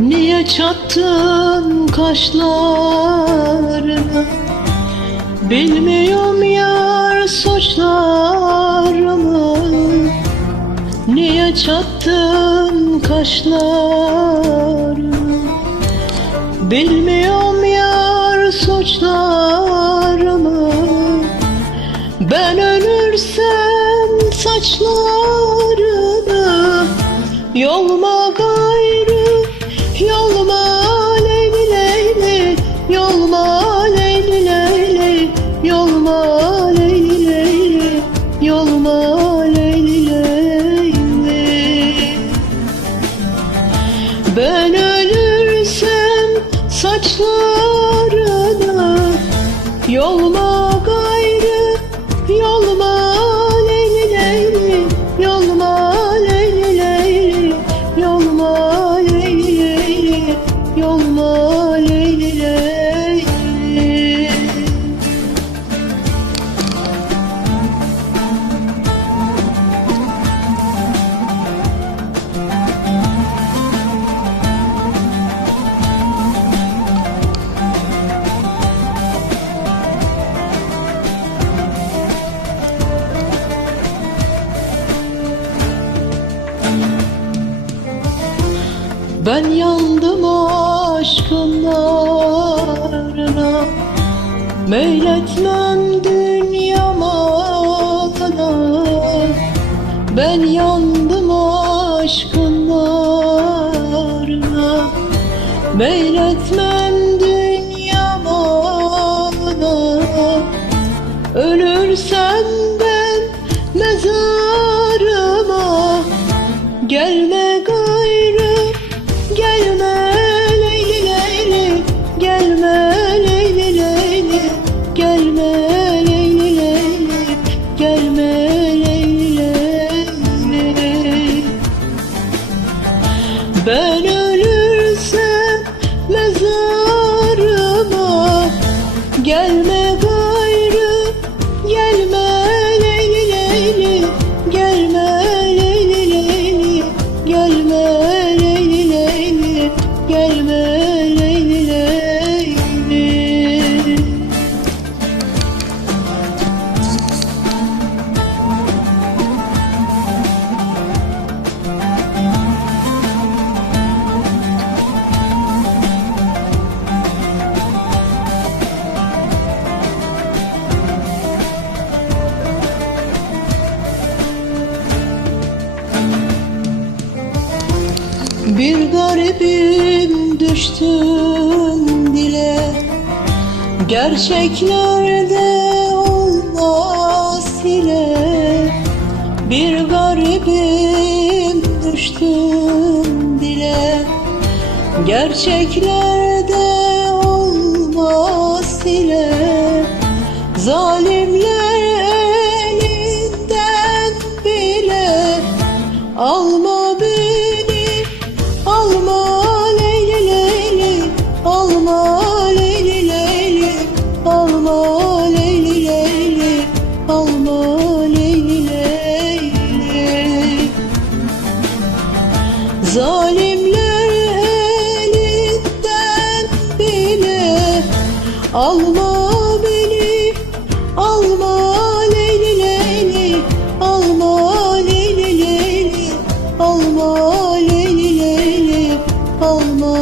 Niye çattın kaşlarını? Bilmiyorum yar suçlarımı Niye çattın kaşlarını? Bilmiyorum yar suçlarımı Ben ölürsem saçlarını. Yolma saçlarını Ben yandım aşkın narına Meyletmem dünya malına Ben yandım aşkın narına Meyletmem dünya malına Ölürsem ben mezarıma Gelme Gelme Bir garibim düştüm dile. Gerçeklerde olmaz hile. Bir garibim düştüm dile. Gerçeklerde Alma leyli leyli Alma leyli leyli Alma leyli leyli. Zalimler elinden bile Alma beni Alma alma leyli leyli alma